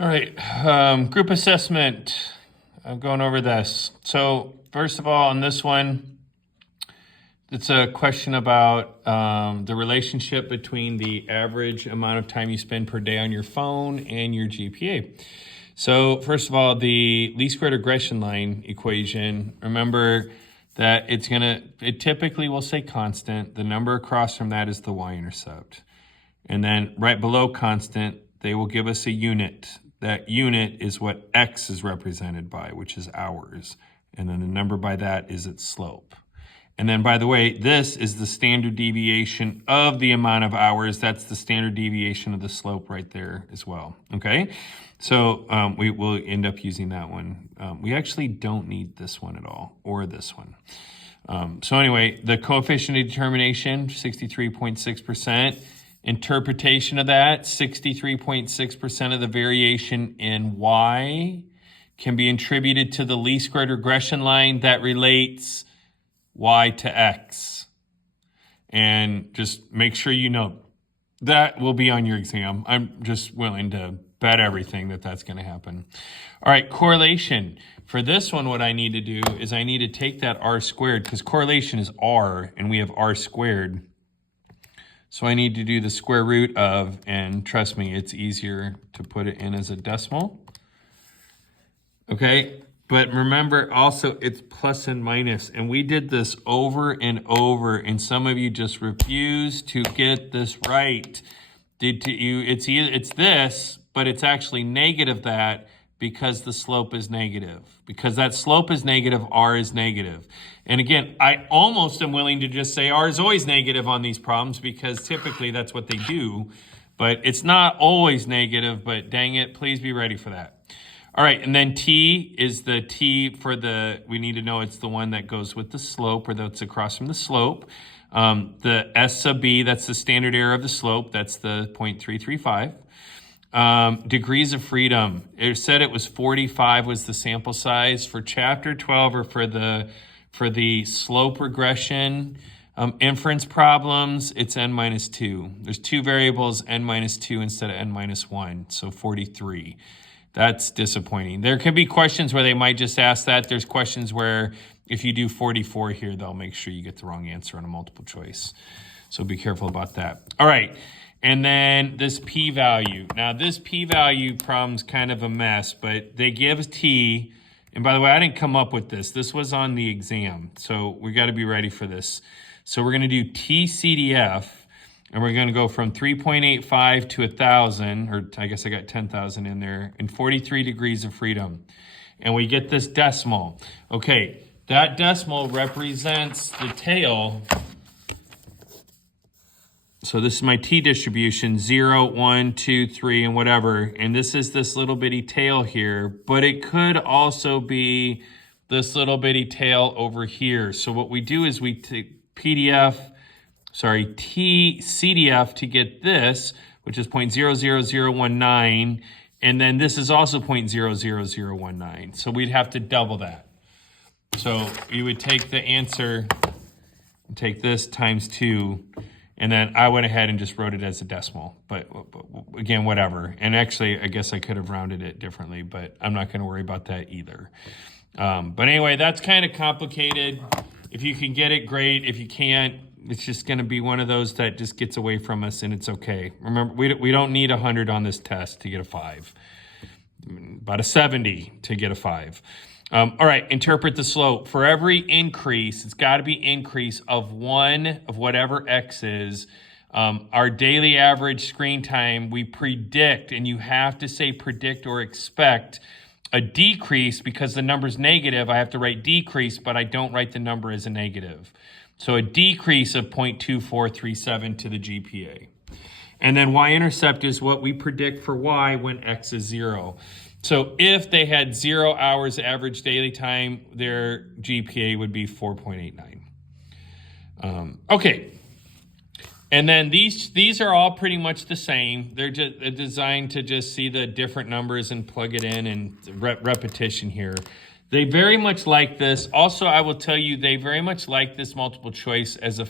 All right, group assessment. I'm going over this. So first of all, on this one, it's a question about the relationship between the average amount of time you spend per day on your phone and your GPA. So first of all, the least squared regression line equation, remember that it typically will say constant. The number across from that is the y-intercept. And then right below constant, they will give us a unit. That unit is what x is represented by, which is hours. And then the number by that is its slope. And then, by the way, this is the standard deviation of the amount of hours. That's the standard deviation of the slope right there as well, okay? So we will end up using that one. We actually don't need this one at all, or this one. So anyway, the coefficient of determination, 63.6%. Interpretation of that, 63.6% of the variation in y can be attributed to the least squared regression line that relates y to x. And just make sure you know that will be on your exam. I'm just willing to bet everything that that's going to happen. All right, correlation. For this one, what I need to do is I need to take that r squared, because correlation is r, and we have r squared. So I need to do the square root of, and trust me, it's easier to put it in as a decimal. Okay, but remember also it's plus and minus, and we did this over and over, and some of you just refuse to get this right. It's this, but it's actually negative that, because the slope is negative. Because that slope is negative, r is negative. And again, I almost am willing to just say r is always negative on these problems, because typically that's what they do. But it's not always negative, but dang it, please be ready for that. All right, and then t is the t for we need to know it's the one that goes with the slope, or that's across from the slope. The s sub b, that's the standard error of the slope, that's the 0.335. Degrees of freedom. It said it was 45 was the sample size for chapter 12, or for the slope regression inference problems. It's n minus 2. There's two variables, n minus 2 instead of n minus 1, so 43. That's disappointing. There could be questions where they might just ask that. There's questions where if you do 44 here, they'll make sure you get the wrong answer on a multiple choice. So be careful about that. All right. And then this p-value. Now, this p-value problem's kind of a mess, but they give t. And by the way, I didn't come up with this. This was on the exam, so we got to be ready for this. So we're going to do t-CDF, and we're going to go from 3.85 to 1,000, or I guess I got 10,000 in there, and 43 degrees of freedom. And we get this decimal. Okay, that decimal represents the tail. So this is my t-distribution, 0, 1, 2, 3, and whatever. And this is this little bitty tail here. But it could also be this little bitty tail over here. So what we do is we take t-CDF to get this, which is 0.00019. And then this is also 0.00019. So we'd have to double that. So you would take the answer and take this times 2. And then I went ahead and just wrote it as a decimal, but again, whatever. And actually, I guess I could have rounded it differently, but I'm not going to worry about that either. But anyway, that's kind of complicated. If you can get it, great. If you can't, it's just going to be one of those that just gets away from us, and it's okay. Remember, we don't need 100 on this test to get a 5. About a 70 to get a 5. All right, interpret the slope. For every increase, it's got to be increase of 1 of whatever x is. Our daily average screen time, we predict, and you have to say predict or expect a decrease, because the number's negative. I have to write decrease, but I don't write the number as a negative. So a decrease of 0.2437 to the GPA. And then y-intercept is what we predict for y when x is 0. So if they had 0 hours average daily time, their GPA would be 4.89. Okay. And then these are all pretty much the same. They're just designed to just see the different numbers and plug it in, and repetition here. They very much like this. Also, I will tell you, they very much like this multiple choice as a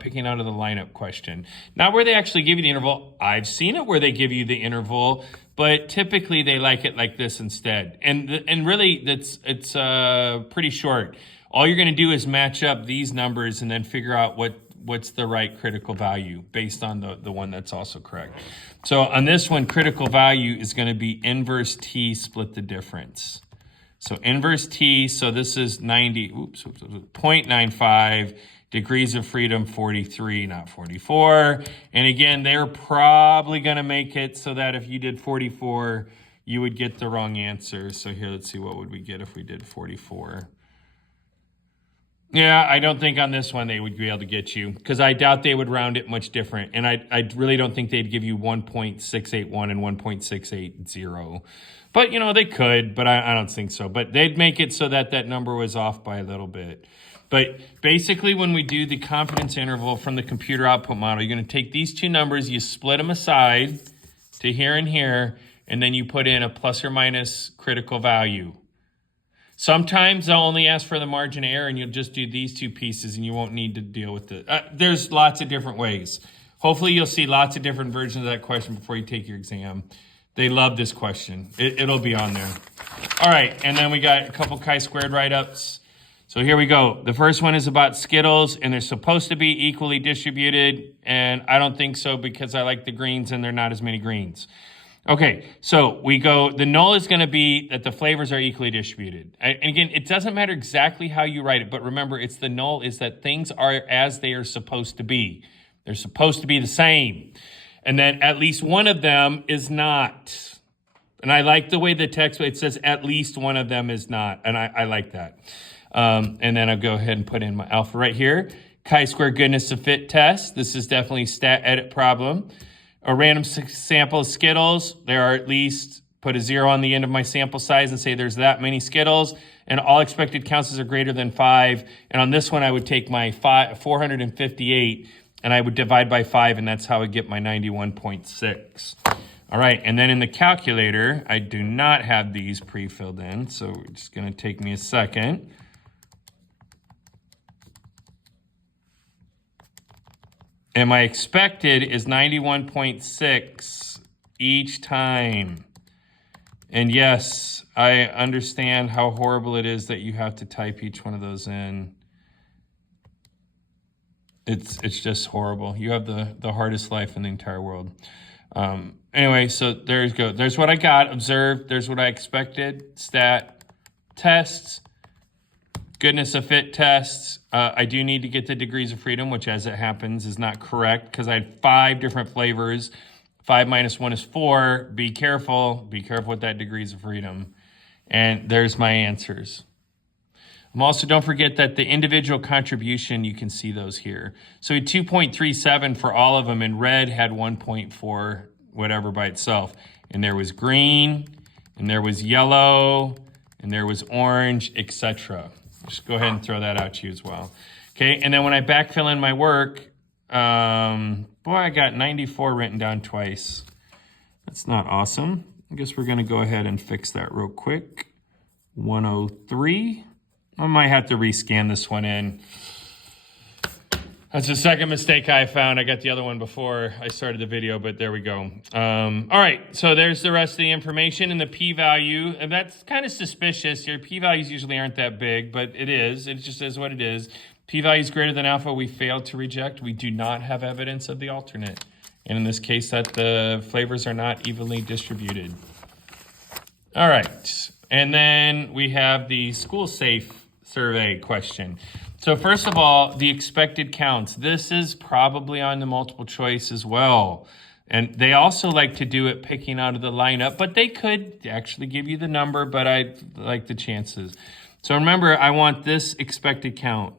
picking out of the lineup question. Not where they actually give you the interval. I've seen it where they give you the interval, but typically they like it like this instead. And really, it's pretty short. All you're going to do is match up these numbers and then figure out what's the right critical value based on the one that's also correct. So on this one, critical value is going to be inverse t split the difference. So inverse t, so this is 0.95, degrees of freedom 43, not 44. And again, they're probably going to make it so that if you did 44, you would get the wrong answer. So here, let's see, what would we get if we did 44? Yeah, I don't think on this one they would be able to get you, because I doubt they would round it much different. And I really don't think they'd give you 1.681 and 1.680. But, you know, they could, but I don't think so. But they'd make it so that that number was off by a little bit. But basically, when we do the confidence interval from the computer output model, you're going to take these two numbers, you split them aside to here and here, and then you put in a plus or minus critical value. Sometimes they'll only ask for the margin of error, and you'll just do these two pieces, and you won't need to deal with it. There's lots of different ways. Hopefully, you'll see lots of different versions of that question before you take your exam. They love this question. It'll be on there. All right, and then we got a couple chi-squared write-ups. So here we go. The first one is about Skittles, and they're supposed to be equally distributed, and I don't think so because I like the greens, and there are not as many greens. Okay, so we go, the null is going to be that the flavors are equally distributed. And again, it doesn't matter exactly how you write it, but remember, it's the null is that things are as they are supposed to be. They're supposed to be the same. And then at least one of them is not. And I like the way the text, it says at least one of them is not. And I like that. And then I'll go ahead and put in my alpha right here. Chi-square goodness of fit test. This is definitely stat edit problem. A random sample of Skittles. There are at least, put a 0 on the end of my sample size and say there's that many Skittles. And all expected counts are greater than 5. And on this one, I would take my 458 and I would divide by 5, and that's how I get my 91.6. All right, and then in the calculator, I do not have these pre-filled in, so it's just going to take me a second. And my expected is 91.6 each time. And yes, I understand how horrible it is that you have to type each one of those in. It's just horrible. You have the hardest life in the entire world. Anyway, so there you go. There's what I got, observed. There's what I expected, stat, tests, goodness of fit tests. I do need to get the degrees of freedom, which as it happens is not correct because I had 5 different flavors. 5 minus 1 is 4. Be careful. Be careful with that degrees of freedom. And there's my answers. Also, don't forget that the individual contribution, you can see those here. So 2.37 for all of them, and red had 1.4 whatever by itself. And there was green, and there was yellow, and there was orange, etc. Just go ahead and throw that out to you as well. Okay, and then when I backfill in my work, boy, I got 94 written down twice. That's not awesome. I guess we're going to go ahead and fix that real quick. 103. I might have to rescan this one in. That's the second mistake I found. I got the other one before I started the video, but there we go. All right, so there's the rest of the information and the p-value. And that's kind of suspicious. Your p-values usually aren't that big, but it is. It just is what it is. P-value is greater than alpha. We failed to reject. We do not have evidence of the alternate. And in this case, that the flavors are not evenly distributed. All right, and then we have the school safe survey question. So first of all, the expected counts. This is probably on the multiple choice as well. And they also like to do it picking out of the lineup, but they could actually give you the number, but I like the chances. So remember, I want this expected count.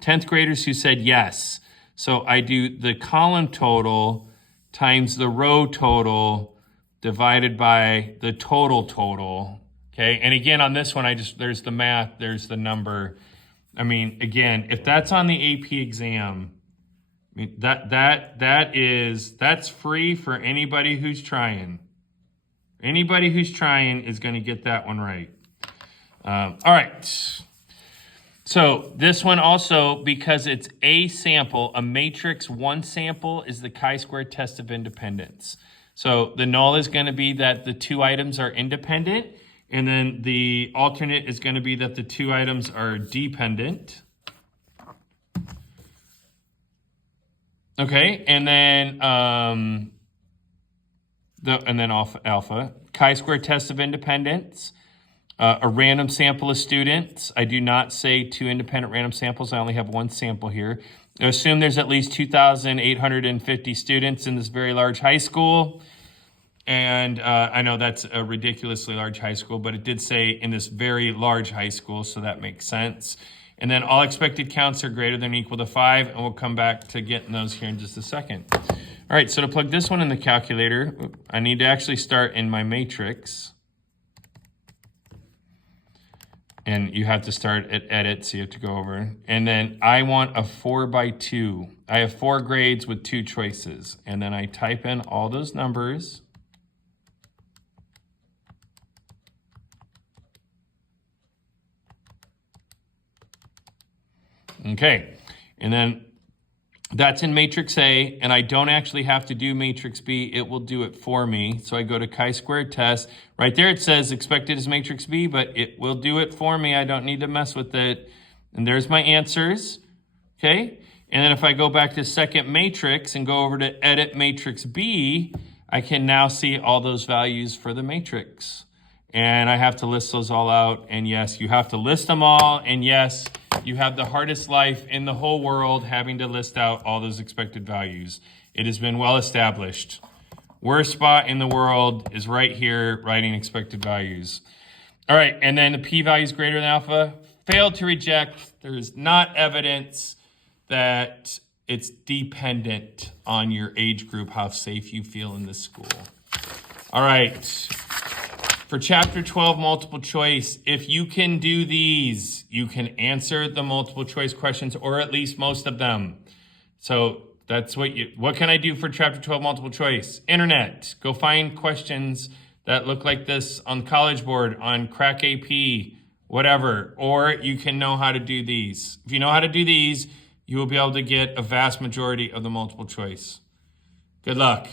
10th graders who said yes. So I do the column total times the row total divided by the total. Okay, and again, on this one, there's the math, there's the number. I mean, again, if that's on the AP exam, I mean, that's free for anybody who's trying. Anybody who's trying is going to get that one right. All right. So this one also, because it's a sample, a matrix one sample is the chi-square test of independence. So the null is going to be that the two items are independent, and then the alternate is going to be that the two items are dependent. Okay, and then alpha chi-square test of independence. A random sample of students. I do not say two independent random samples. I only have one sample here. I assume there's at least 2,850 students in this very large high school. And I know that's a ridiculously large high school, but it did say in this very large high school, so that makes sense. And then all expected counts are greater than or equal to 5, and we'll come back to getting those here in just a second. All right, so to plug this one in the calculator, I need to actually start in my matrix. And you have to start at edit, so you have to go over. And then I want a 4x2. I have 4 grades with 2 choices. And then I type in all those numbers. Okay, and then that's in matrix A, and I don't actually have to do matrix B. It will do it for me. So I go to chi-square test. Right there it says expected is matrix B, but it will do it for me. I don't need to mess with it. And there's my answers, okay? And then if I go back to second matrix and go over to edit matrix B, I can now see all those values for the matrix. And I have to list those all out. And yes, you have to list them all. And yes, you have the hardest life in the whole world having to list out all those expected values. It has been well established. Worst spot in the world is right here, writing expected values. All right, and then the p-value is greater than alpha. Failed to reject. There is not evidence that it's dependent on your age group, how safe you feel in this school. All right. For chapter 12 multiple choice, if you can do these, you can answer the multiple choice questions, or at least most of them. So that's what can I do for chapter 12 multiple choice? Internet, go find questions that look like this on College Board, on Crack AP, whatever, or you can know how to do these. If you know how to do these, you will be able to get a vast majority of the multiple choice. Good luck.